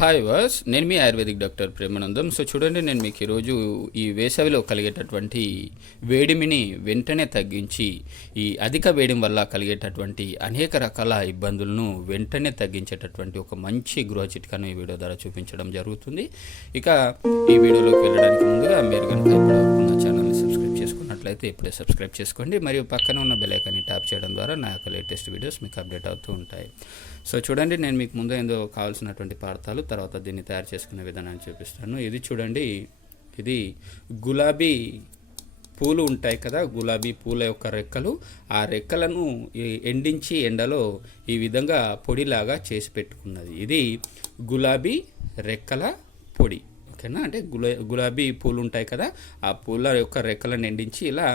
Hi వాస్ నేను మీ ఆయుర్వేదిక్ డాక్టర్ ప్రేమానందం. సో చూడండి నేను మీకు ఈరోజు ఈ వేసవిలో కలిగేటటువంటి వేడిమిని వెంటనే తగ్గించి ఈ అధిక వేడిమి వల్ల కలిగేటటువంటి అనేక రకాల ఇబ్బందులను వెంటనే తగ్గించేటటువంటి ఒక మంచి గృహ చిట్కాను ఈ వీడియో ద్వారా చూపించడం జరుగుతుంది. ఇక ఈ వీడియోలోకి వెళ్ళడానికి ముందుగా మీరు కనుక ఇప్పుడు నా ఛానల్ని అయితే ఇప్పుడే సబ్స్క్రైబ్ చేసుకోండి మరియు పక్కన ఉన్న బెలైకాన్ని ట్యాప్ చేయడం ద్వారా నా యొక్క లేటెస్ట్ వీడియోస్ మీకు అప్డేట్ అవుతూ ఉంటాయి. సో చూడండి నేను మీకు ముందు ఏందో కావాల్సినటువంటి పార్థాలు తర్వాత దీన్ని తయారు చేసుకునే విధానాన్ని చూపిస్తాను. ఇది చూడండి ఇది గులాబీ పూలు ఉంటాయి కదా గులాబీ పూల యొక్క రెక్కలు. ఆ రెక్కలను ఎండించి ఎండలో ఈ విధంగా పొడిలాగా చేసి పెట్టుకున్నది. ఇది గులాబీ రెక్కల పొడి. ఓకేనా అంటే గులా గులాబీ పూలు ఉంటాయి కదా ఆ పూల యొక్క రెక్కలను ఎండించి ఇలా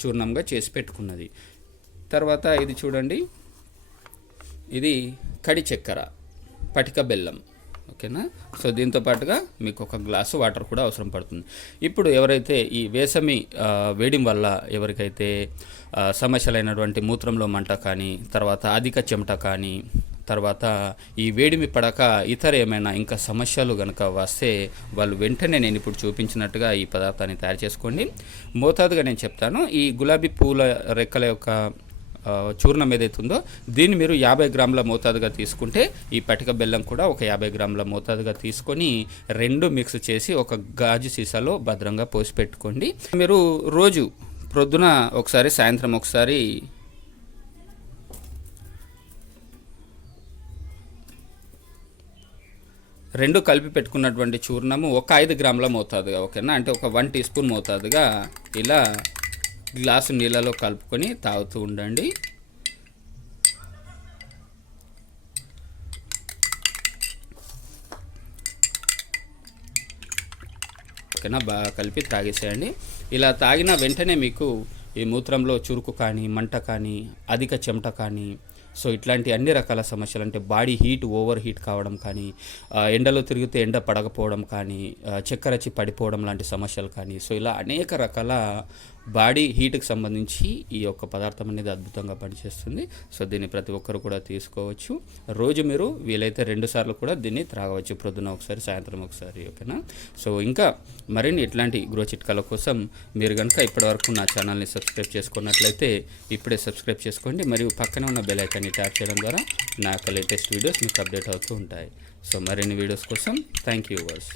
చూర్ణంగా చేసి పెట్టుకున్నది. తర్వాత ఇది చూడండి. ఇది కడి చక్కెర పటిక బెల్లం. ఓకేనా? సో దీంతో పాటుగా మీకు ఒక గ్లాసు వాటర్ కూడా అవసరం పడుతుంది. ఇప్పుడు ఎవరైతే ఈ వేసమి వేడిం వల్ల ఎవరికైతే సమస్యలైనటువంటి మూత్రంలో మంట కానీ తర్వాత అధిక చెమట కానీ తర్వాత ఈ వేడిమి పడక ఇతర ఏమైనా ఇంకా సమస్యలు కనుక వస్తే వాళ్ళు వెంటనే నేను ఇప్పుడు చూపించినట్టుగా ఈ పదార్థాన్ని తయారు చేసుకోండి. మోతాదుగా నేను చెప్తాను. ఈ గులాబీ పూల రెక్కల యొక్క చూర్ణం ఏదైతే ఉందో దీన్ని మీరు యాభై గ్రాముల మోతాదుగా తీసుకుంటే ఈ పటిక బెల్లం కూడా ఒక యాభై గ్రాముల మోతాదుగా తీసుకొని రెండు మిక్స్ చేసి ఒక గాజు సీసాలో భద్రంగా పోసి పెట్టుకోండి. మీరు రోజు ప్రొద్దున ఒకసారి సాయంత్రం ఒకసారి రెండు కలిపి పెట్టుకున్నటువంటి చూర్ణము ఒక ఐదు గ్రాముల మోతాదుగా ఓకేనా? అంటే ఒక వన్ టీ స్పూన్ మోతాదుగా ఇలా గ్లాసు నీళ్ళలో కలుపుకొని తాగుతూ ఉండండి. ఓకేనా? బాగా కలిపి తాగేసేయండి. ఇలా తాగిన వెంటనే మీకు ఈ మూత్రంలో చురుకు కానీ మంట కానీ అధిక చెమట కానీ సో ఇట్లాంటి అన్ని రకాల సమస్యలు అంటే బాడీ హీట్ ఓవర్ హీట్ కావడం కానీ ఎండలో తిరిగితే ఎండ పడకపోవడం కానీ ఆ, చక్కెర పడిపోవడం లాంటి సమస్యలు కానీ సో ఇలా అనేక రకాల బాడీ హీట్కి సంబంధించి ఈ యొక్క పదార్థం అనేది అద్భుతంగా పనిచేస్తుంది. సో దీన్ని ప్రతి ఒక్కరు కూడా తీసుకోవచ్చు. రోజు మీరు వీలైతే రెండు సార్లు కూడా దీన్ని త్రాగవచ్చు. ప్రొద్దున ఒకసారి సాయంత్రం ఒకసారి ఓకేనా? సో ఇంకా మరిన్ని ఇట్లాంటి గృహ చిట్కాల కోసం మీరు కనుక ఇప్పటివరకు నా ఛానల్ని సబ్స్క్రైబ్ చేసుకున్నట్లయితే ఇప్పుడే సబ్స్క్రైబ్ చేసుకోండి. మరియు పక్కన ఉన్న బెల్ ఐకాన్ని ట్యాప్ చేయడం ద్వారా నా యొక్క లేటెస్ట్ వీడియోస్ మీకు అప్డేట్ అవుతూ ఉంటాయి. సో మరిన్ని వీడియోస్ కోసం థ్యాంక్ యూ వర్స్